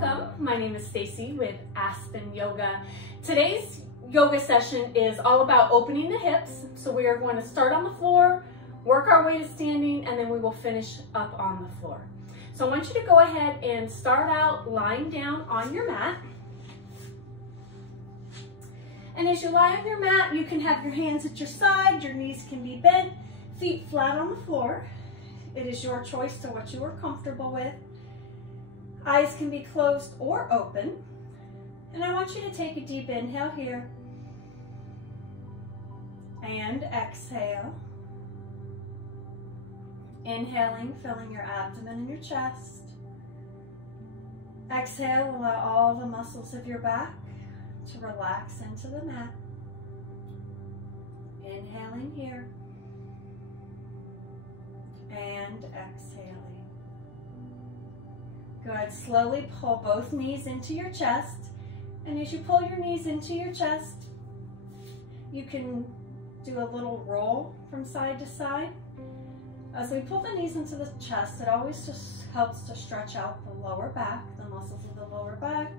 Welcome, my name is Stacie with Aspen Yoga. Today's yoga session is all about opening the hips. So we are going to start on the floor, work our way to standing, and then we will finish up on the floor. So I want you to go ahead and start out lying down on your mat. And as you lie on your mat, you can have your hands at your side, your knees can be bent, feet flat on the floor. It is your choice to what you are comfortable with. Eyes can be closed or open. And I want you to take a deep inhale here. And exhale. Inhaling, filling your abdomen and your chest. Exhale, allow all the muscles of your back to relax into the mat. Inhaling here. And exhaling. Good. Slowly pull both knees into your chest. And as you pull your knees into your chest, you can do a little roll from side to side. As we pull the knees into the chest, it always just helps to stretch out the lower back, the muscles of the lower back,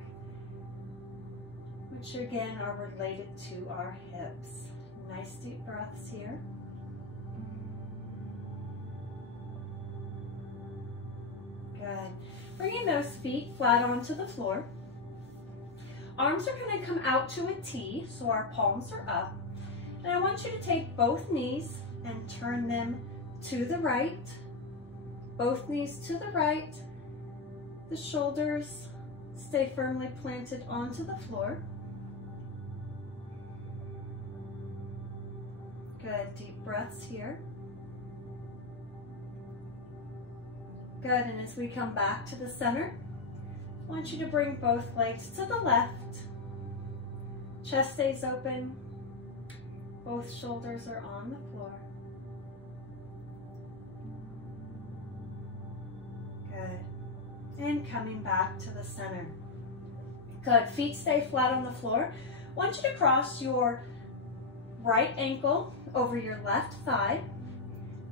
which again are related to our hips. Nice deep breaths here. Good. Bringing those feet flat onto the floor. Arms are going to come out to a T, so our palms are up. And I want you to take both knees and turn them to the right. Both knees to the right. The shoulders stay firmly planted onto the floor. Good, deep breaths here. Good, and as we come back to the center, I want you to bring both legs to the left. Chest stays open. Both shoulders are on the floor. Good. And coming back to the center. Good, feet stay flat on the floor. I want you to cross your right ankle over your left thigh.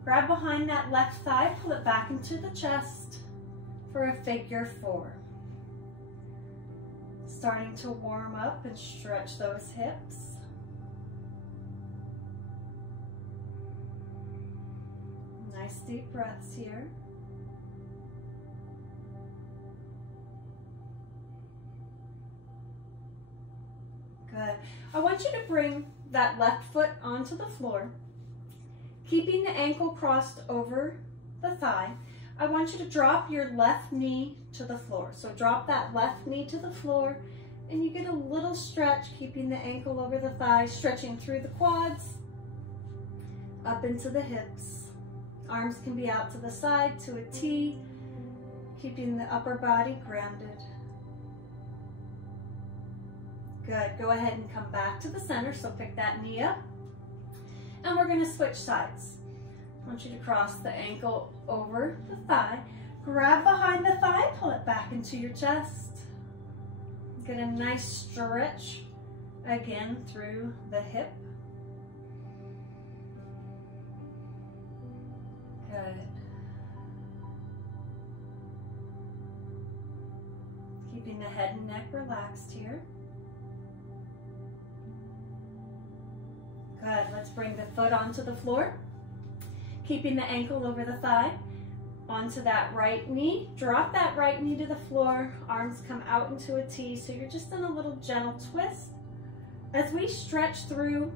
Grab behind that left thigh, pull it back into the chest for a figure four. Starting to warm up and stretch those hips. Nice deep breaths here. Good. I want you to bring that left foot onto the floor. Keeping the ankle crossed over the thigh, I want you to drop your left knee to the floor. So drop that left knee to the floor and you get a little stretch, keeping the ankle over the thigh, stretching through the quads, up into the hips. Arms can be out to the side to a T, keeping the upper body grounded. Good, go ahead and come back to the center, so pick that knee up. And we're going to switch sides. I want you to cross the ankle over the thigh. Grab behind the thigh, pull it back into your chest. Get a nice stretch again through the hip. Good. Keeping the head and neck relaxed here. Good, let's bring the foot onto the floor. Keeping the ankle over the thigh. Onto that right knee. Drop that right knee to the floor. Arms come out into a T, so you're just in a little gentle twist. As we stretch through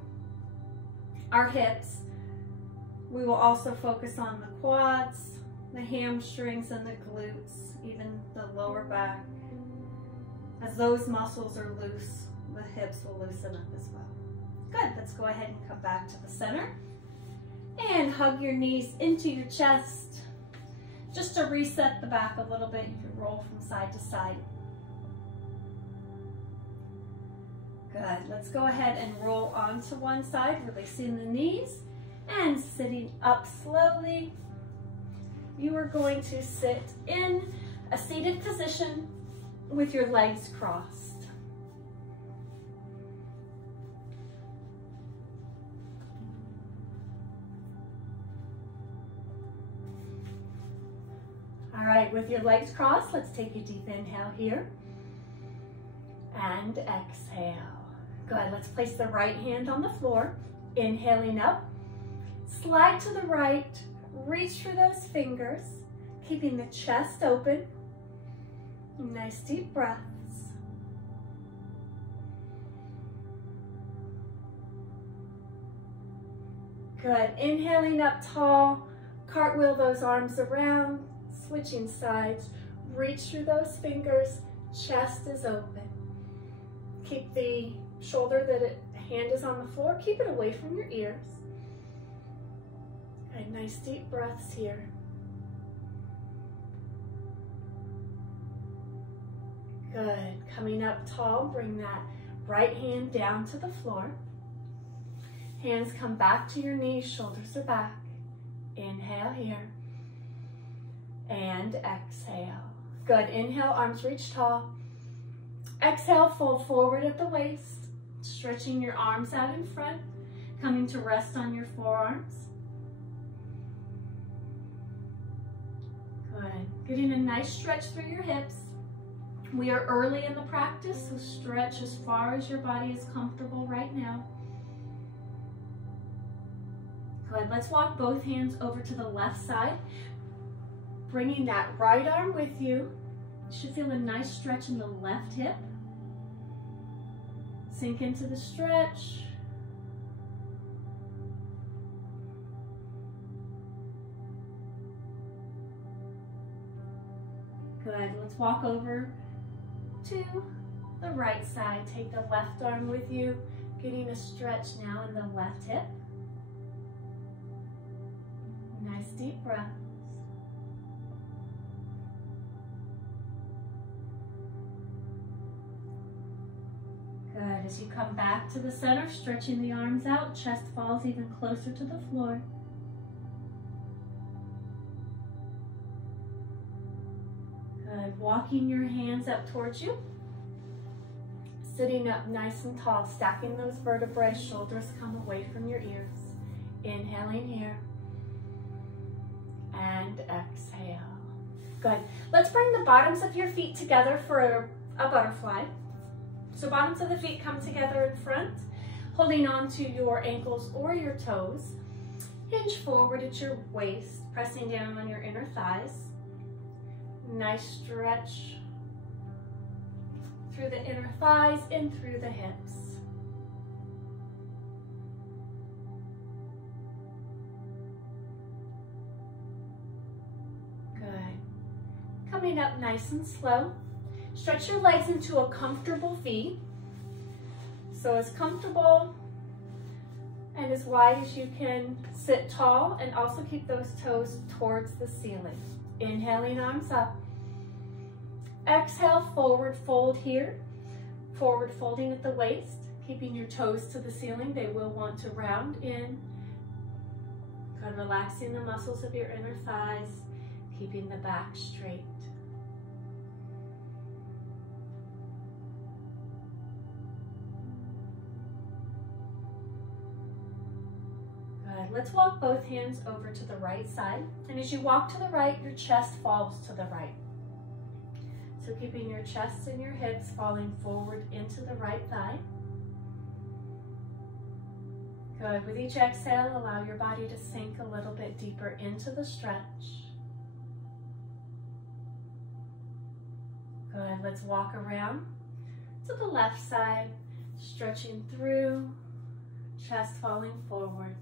our hips, we will also focus on the quads, the hamstrings, and the glutes, even the lower back. As those muscles are loose, the hips will loosen up as well. Good, let's go ahead and come back to the center and hug your knees into your chest. Just to reset the back a little bit, you can roll from side to side. Good, let's go ahead and roll onto one side, releasing the knees and sitting up slowly. You are going to sit in a seated position with your legs crossed. All right, with your legs crossed, let's take a deep inhale here. and exhale. Good, let's place the right hand on the floor. Inhaling up, slide to the right, reach for those fingers, keeping the chest open. Nice deep breaths. Good, inhaling up tall, cartwheel those arms around, switching sides, reach through those fingers, chest is open. Keep the shoulder hand is on the floor, keep it away from your ears. Good, nice deep breaths here. Good, coming up tall, bring that right hand down to the floor. Hands come back to your knees, shoulders are back. Inhale here. And exhale. Good, inhale, arms reach tall. Exhale, fold forward at the waist, stretching your arms out in front, coming to rest on your forearms. Good, getting a nice stretch through your hips. We are early in the practice, so stretch as far as your body is comfortable right now. Good, let's walk both hands over to the left side, bringing that right arm with you. You should feel a nice stretch in the left hip. Sink into the stretch. Good, let's walk over to the right side. Take the left arm with you, getting a stretch now in the left hip. Nice deep breaths. Good, as you come back to the center, stretching the arms out, chest falls even closer to the floor. Good, walking your hands up towards you. Sitting up nice and tall, stacking those vertebrae, shoulders come away from your ears. Inhaling here. And exhale. Good. Let's bring the bottoms of your feet together for a butterfly. So bottoms of the feet come together in front, holding on to your ankles or your toes. Hinge forward at your waist, pressing down on your inner thighs. Nice stretch through the inner thighs and through the hips. Good. Coming up nice and slow. Stretch your legs into a comfortable V. So as comfortable and as wide as you can sit tall, and also keep those toes towards the ceiling. Inhaling, arms up. Exhale, forward fold here. Forward folding at the waist, keeping your toes to the ceiling. They will want to round in. Kind of relaxing the muscles of your inner thighs, keeping the back straight. Good. Let's walk both hands over to the right side. And as you walk to the right, your chest falls to the right. So keeping your chest and your hips falling forward into the right thigh. Good. With each exhale, allow your body to sink a little bit deeper into the stretch. Good. Let's walk around to the left side, stretching through, chest falling forward.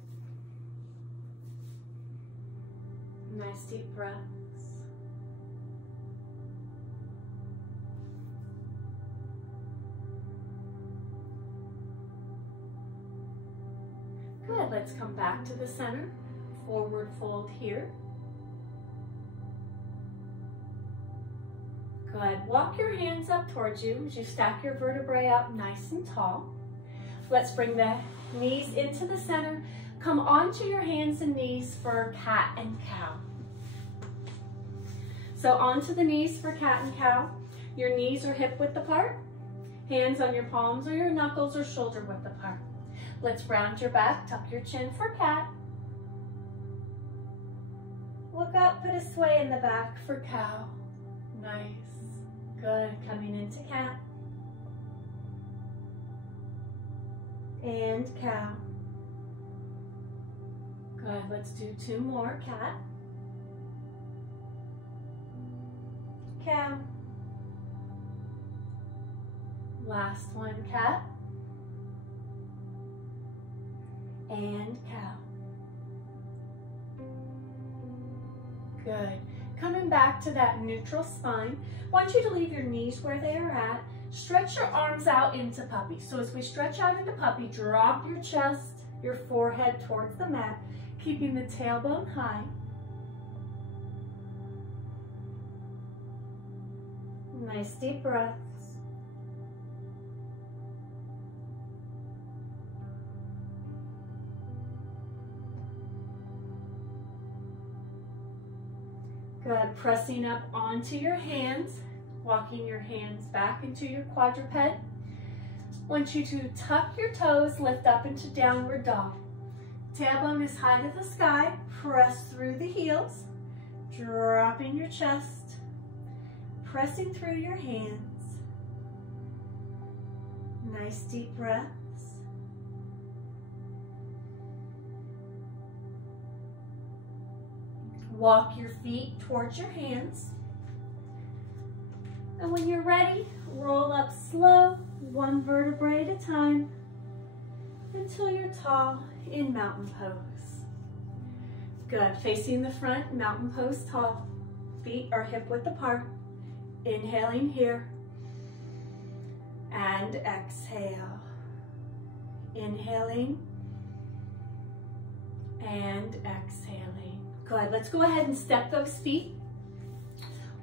Nice deep breaths. Good, let's come back to the center. Forward fold here. Good, walk your hands up towards you as you stack your vertebrae up nice and tall. Let's bring the knees into the center. Come onto your hands and knees for cat and cow. So onto the knees for cat and cow. Your knees are hip width apart. Hands on your palms or your knuckles or shoulder width apart. Let's round your back, tuck your chin for cat. Look up, put a sway in the back for cow. Nice. Good, coming into cat. and cow. Good, let's do 2 more. Cat, cow. Last one, cat and cow. Good. Coming back to that neutral spine, I want you to leave your knees where they are at. Stretch your arms out into puppy. So as we stretch out into puppy, drop your chest, your forehead towards the mat, keeping the tailbone high. Nice deep breaths. Good, pressing up onto your hands, walking your hands back into your quadruped. I want you to tuck your toes, lift up into downward dog. Tailbone is high to the sky, press through the heels, dropping your chest, pressing through your hands. Nice deep breaths. Walk your feet towards your hands. And when you're ready, roll up slow, 1 vertebrae at a time, until you're tall in mountain pose. Good, facing the front, mountain pose tall. Feet are hip width apart. Inhaling here. And exhale. Inhaling. And exhaling. Good, let's go ahead and step those feet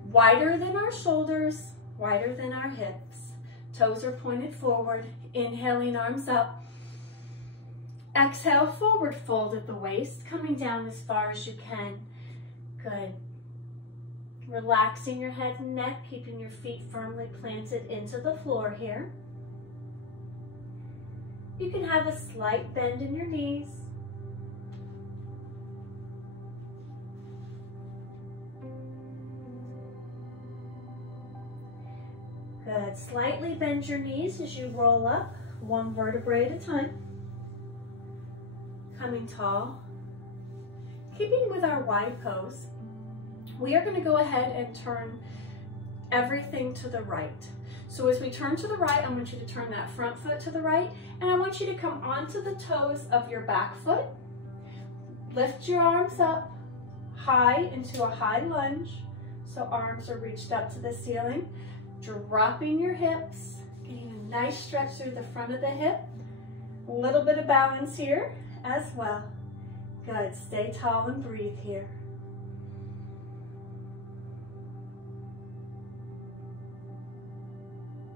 wider than our shoulders, wider than our hips. Toes are pointed forward. Inhaling, arms up. Exhale, forward fold at the waist, coming down as far as you can. Good. Relaxing your head and neck, keeping your feet firmly planted into the floor here. You can have a slight bend in your knees. Good. Slightly bend your knees as you roll up, 1 vertebrae at a time. Coming tall. Keeping with our wide pose, we are going to go ahead and turn everything to the right. So as we turn to the right, I want you to turn that front foot to the right, and I want you to come onto the toes of your back foot. Lift your arms up high into a high lunge, so arms are reached up to the ceiling. Dropping your hips, getting a nice stretch through the front of the hip. A little bit of balance here as well. Good, stay tall and breathe here.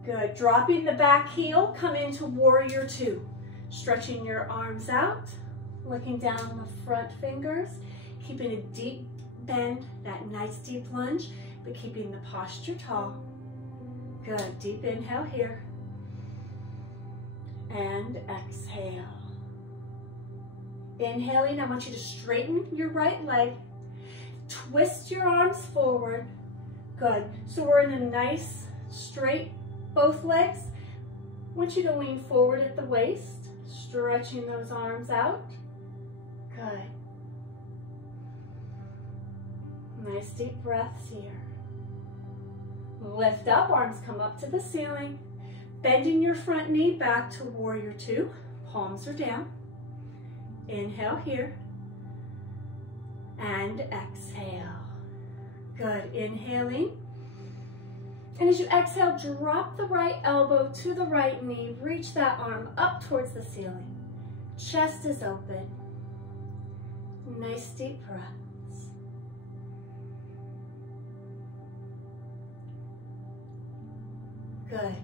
Good, dropping the back heel, come into warrior 2. Stretching your arms out, looking down on the front fingers, keeping a deep bend, that nice deep lunge, but keeping the posture tall. Good, deep inhale here. And exhale. Inhaling, I want you to straighten your right leg. Twist your arms forward. Good, so we're in a nice straight, both legs. I want you to lean forward at the waist, stretching those arms out. Good. Nice deep breaths here. Lift up, arms come up to the ceiling. Bending your front knee back to warrior 2. Palms are down. Inhale here. And exhale. Good, inhaling. And as you exhale, drop the right elbow to the right knee. Reach that arm up towards the ceiling. Chest is open. Nice deep breath. Good.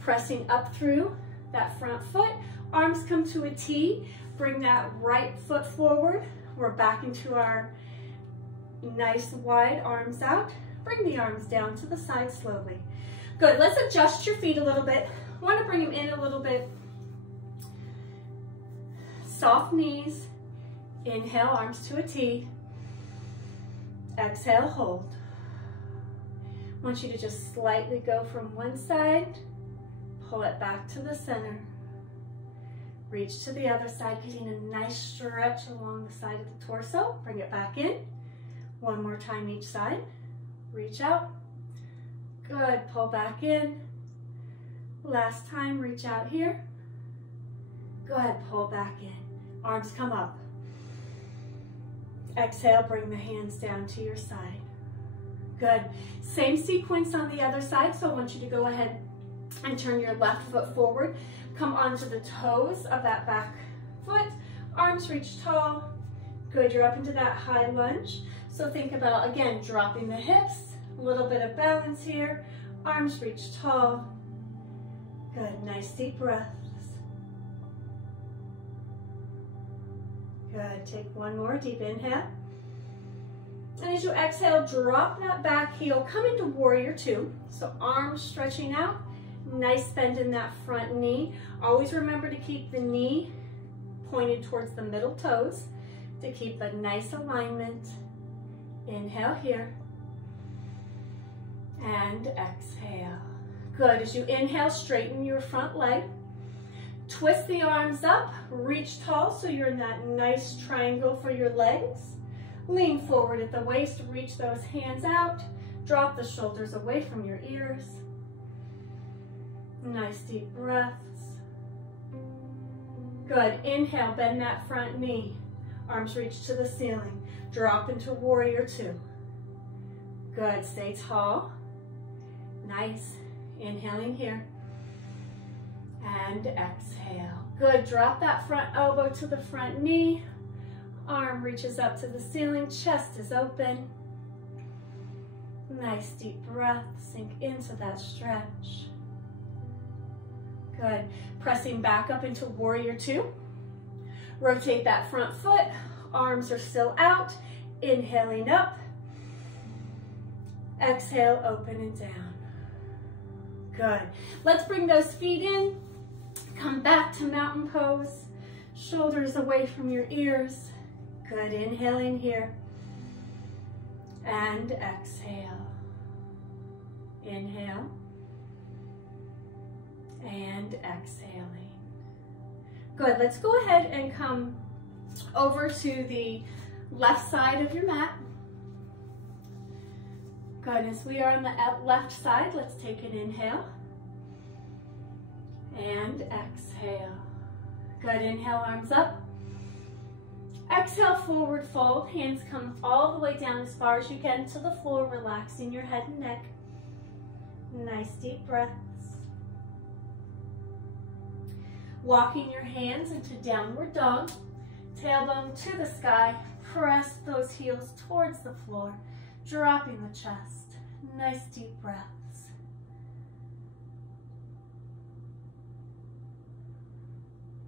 Pressing up through that front foot. Arms come to a T. Bring that right foot forward. We're back into our nice wide arms out. Bring the arms down to the side slowly. Good. Let's adjust your feet a little bit. I want to bring them in a little bit. Soft knees. Inhale, arms to a T. Exhale, hold. I want you to just slightly go from one side, pull it back to the center. Reach to the other side, getting a nice stretch along the side of the torso. Bring it back in. One more time each side. Reach out. Good, pull back in. Last time, reach out here. Good, pull back in. Arms come up. Exhale, bring the hands down to your side. Good. Same sequence on the other side, so I want you to go ahead and turn your left foot forward. Come onto the toes of that back foot. Arms reach tall. Good, you're up into that high lunge. So think about, again, dropping the hips, a little bit of balance here. Arms reach tall. Good, nice deep breaths. Good, take one more deep inhale. And as you exhale, drop that back heel, come into warrior two. So arms stretching out, nice bend in that front knee. Always remember to keep the knee pointed towards the middle toes to keep a nice alignment. Inhale here. And exhale. Good, as you inhale, straighten your front leg. Twist the arms up, reach tall so you're in that nice triangle for your legs. Lean forward at the waist, reach those hands out. Drop the shoulders away from your ears. Nice deep breaths. Good, inhale, bend that front knee. Arms reach to the ceiling. Drop into warrior two. Good, stay tall. Nice, inhaling here. And exhale. Good, drop that front elbow to the front knee. Arm reaches up to the ceiling, chest is open. Nice deep breath, sink into that stretch. Good, pressing back up into warrior two. Rotate that front foot, arms are still out. Inhaling up. Exhale, open and down. Good, let's bring those feet in. Come back to mountain pose. Shoulders away from your ears. Good, inhaling here. And exhale. Inhale. And exhaling. Good, let's go ahead and come over to the left side of your mat. Good, as we are on the left side, let's take an inhale. And exhale. Good, inhale, arms up. Exhale, forward fold. Hands come all the way down as far as you can to the floor, relaxing your head and neck. Nice deep breaths. Walking your hands into downward dog. Tailbone to the sky. Press those heels towards the floor, dropping the chest. Nice deep breaths.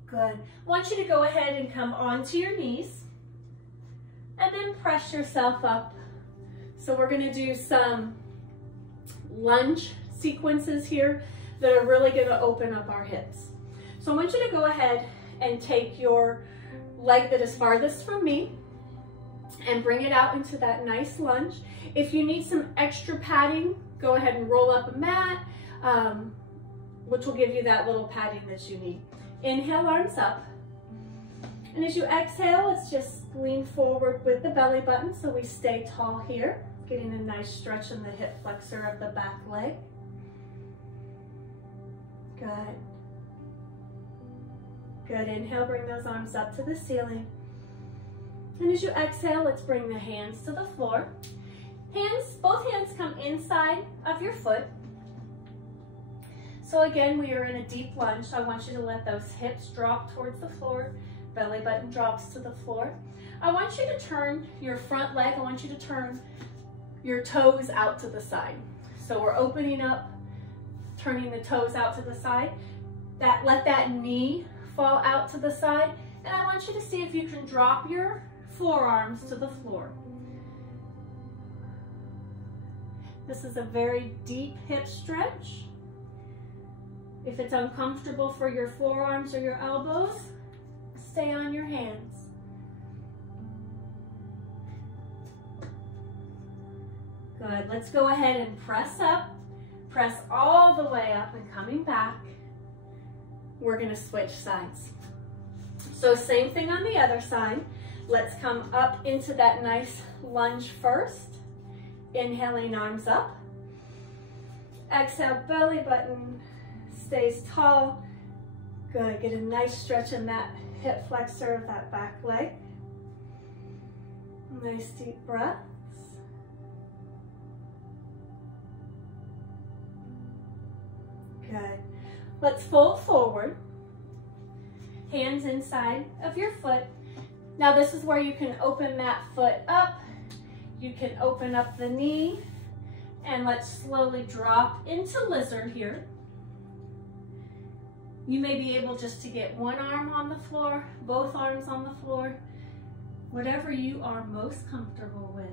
Good. I want you to go ahead and come onto your knees and then press yourself up. So we're going to do some lunge sequences here that are really going to open up our hips. So I want you to go ahead and take your leg that is farthest from me and bring it out into that nice lunge. If you need some extra padding, go ahead and roll up a mat, which will give you that little padding that you need. Inhale, arms up. And as you exhale, let's just lean forward with the belly button so we stay tall here, getting a nice stretch in the hip flexor of the back leg. Good. Good, inhale, bring those arms up to the ceiling. And as you exhale, let's bring the hands to the floor. Both hands come inside of your foot. So again, we are in a deep lunge, so I want you to let those hips drop towards the floor, belly button drops to the floor. I want you to turn your front leg, I want you to turn your toes out to the side. So we're opening up, turning the toes out to the side. Let that knee fall out to the side, and I want you to see if you can drop your forearms to the floor. This is a very deep hip stretch. If it's uncomfortable for your forearms or your elbows, stay on your hands. Good, let's go ahead and press up. Press all the way up and coming back. We're gonna switch sides. So same thing on the other side. Let's come up into that nice lunge first. Inhaling, arms up. Exhale, belly button stays tall. Good, get a nice stretch in that hip flexor of that back leg. Nice deep breaths. Good. Let's fold forward. Hands inside of your foot. Now this is where you can open that foot up. You can open up the knee. And let's slowly drop into lizard here. You may be able just to get one arm on the floor, both arms on the floor, whatever you are most comfortable with.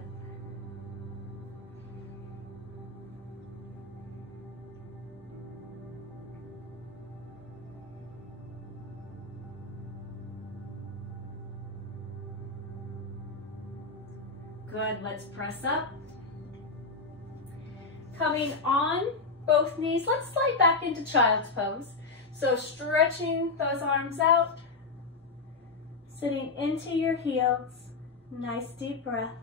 Good, let's press up. Coming on both knees, let's slide back into child's pose. So stretching those arms out, sitting into your heels, nice deep breaths.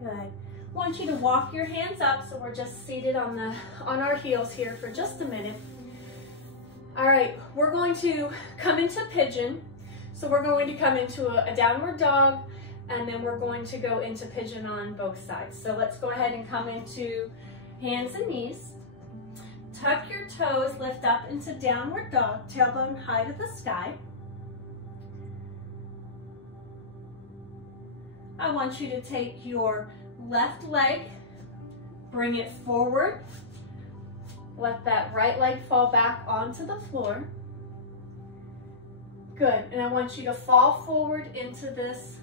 Good. I want you to walk your hands up, so we're just seated on our heels here for just a minute. All right, we're going to come into pigeon. So we're going to come into a downward dog, and then we're going to go into pigeon on both sides. So let's go ahead and come into hands and knees. Tuck your toes, lift up into downward dog, tailbone high to the sky. I want you to take your left leg, bring it forward. Let that right leg fall back onto the floor. Good, and I want you to fall forward into this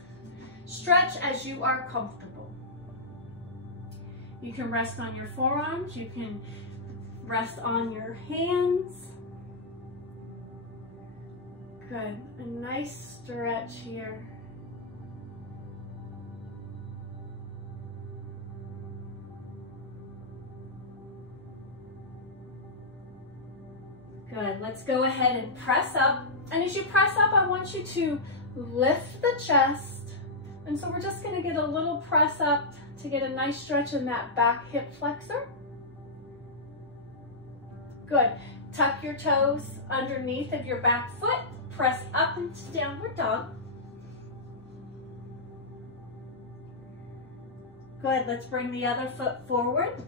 stretch as you are comfortable. You can rest on your forearms, you can rest on your hands. Good, a nice stretch here. Good, let's go ahead and press up. And as you press up, I want you to lift the chest. And so we're just gonna get a little press up to get a nice stretch in that back hip flexor. Good, tuck your toes underneath of your back foot, press up into downward dog. Good, let's bring the other foot forward.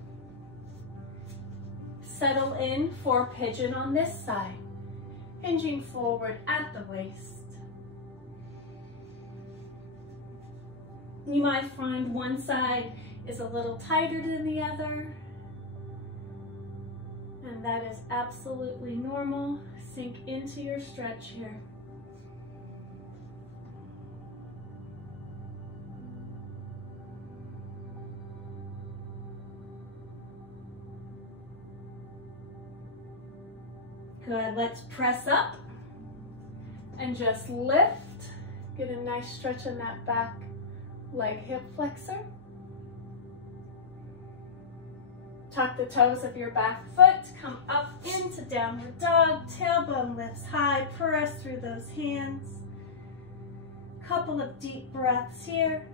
Settle in for pigeon on this side. Hinging forward at the waist. You might find one side is a little tighter than the other, and that is absolutely normal. Sink into your stretch here. Good, let's press up and just lift. Get a nice stretch in that back leg hip flexor. Tuck the toes of your back foot, come up into downward dog, tailbone lifts high, press through those hands. Couple of deep breaths here.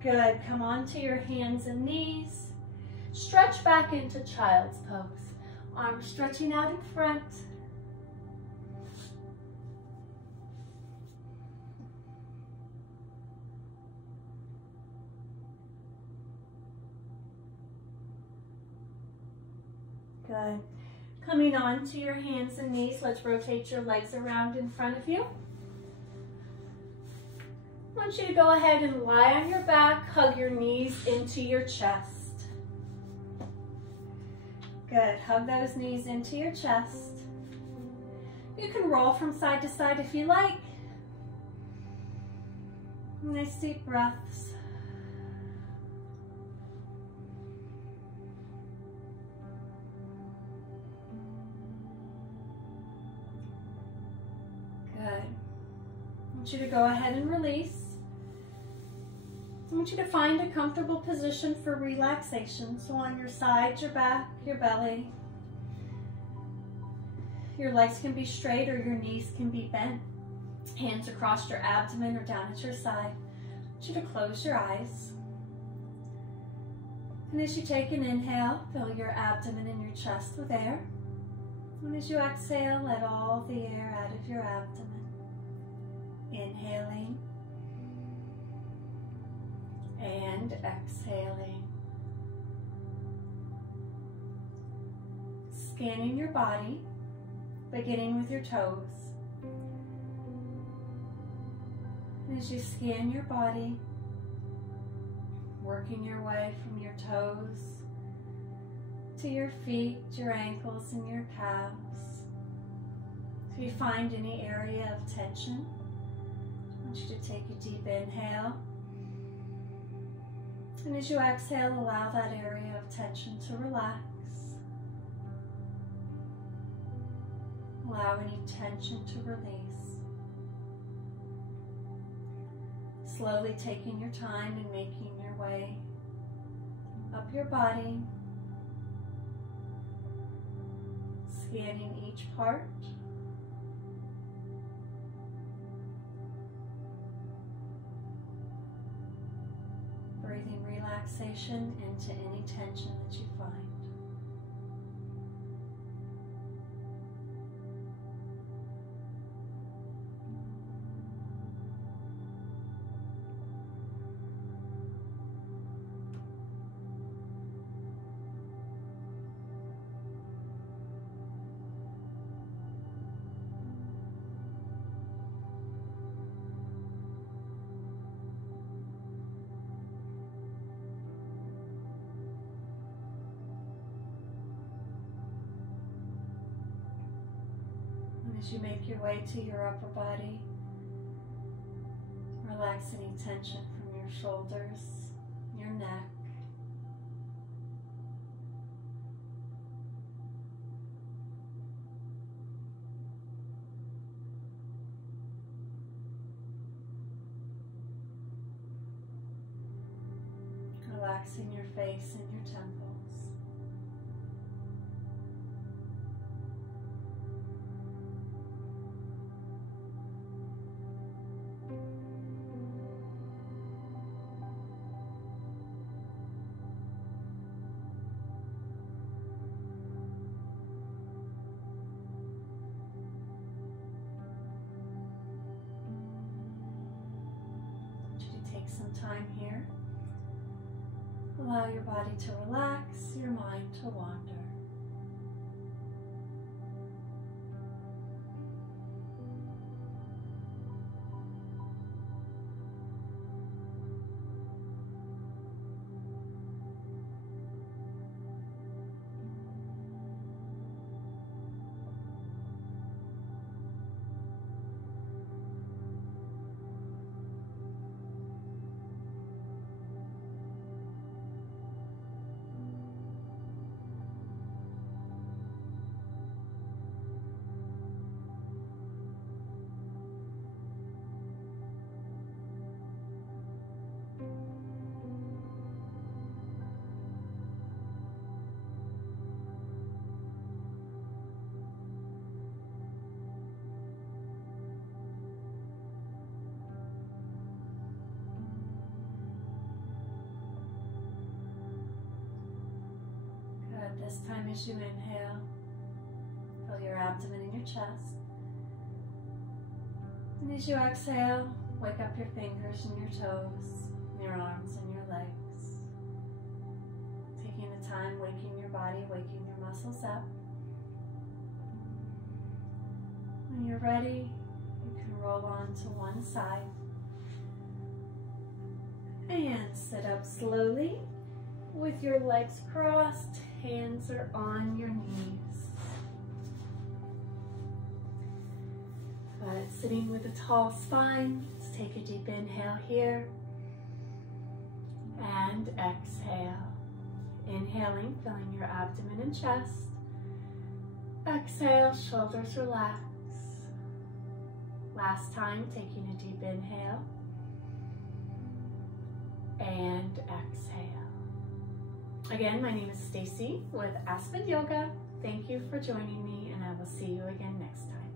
Good, come onto your hands and knees. Stretch back into child's pose. Arms stretching out in front. Good. Coming on to your hands and knees, let's rotate your legs around in front of you. I want you to go ahead and lie on your back, hug your knees into your chest. Good, hug those knees into your chest. You can roll from side to side if you like. Nice deep breaths. Good. want you to go ahead and release. I want you to find a comfortable position for relaxation. So on your sides, your back, your belly. Your legs can be straight or your knees can be bent. Hands across your abdomen or down at your side. I want you to close your eyes. And as you take an inhale, fill your abdomen and your chest with air. And as you exhale, let all the air out of your abdomen. Inhaling and exhaling. Scanning your body, beginning with your toes. And as you scan your body, working your way from your toes to your feet, your ankles, and your calves. If you find any area of tension, I want you to take a deep inhale. And as you exhale, allow that area of tension to relax. Allow any tension to release. Slowly taking your time and making your way up your body, scanning each part. Breathing relaxation into any tension that you find. As you make your way to your upper body, relax any tension from your shoulders, your neck. Relaxing your face and your temples. Some time here. Allow your body to relax, your mind to wander. This time as you inhale, fill your abdomen and your chest. And as you exhale, wake up your fingers and your toes, your arms and your legs. Taking the time, waking your body, waking your muscles up. When you're ready, you can roll on to one side. And sit up slowly with your legs crossed. Hands are on your knees. But sitting with a tall spine, let's take a deep inhale here. And exhale. Inhaling, filling your abdomen and chest. Exhale, shoulders relax. Last time, taking a deep inhale and exhale. Again, my name is Stacie with Aspen Yoga. Thank you for joining me, and I will see you again next time.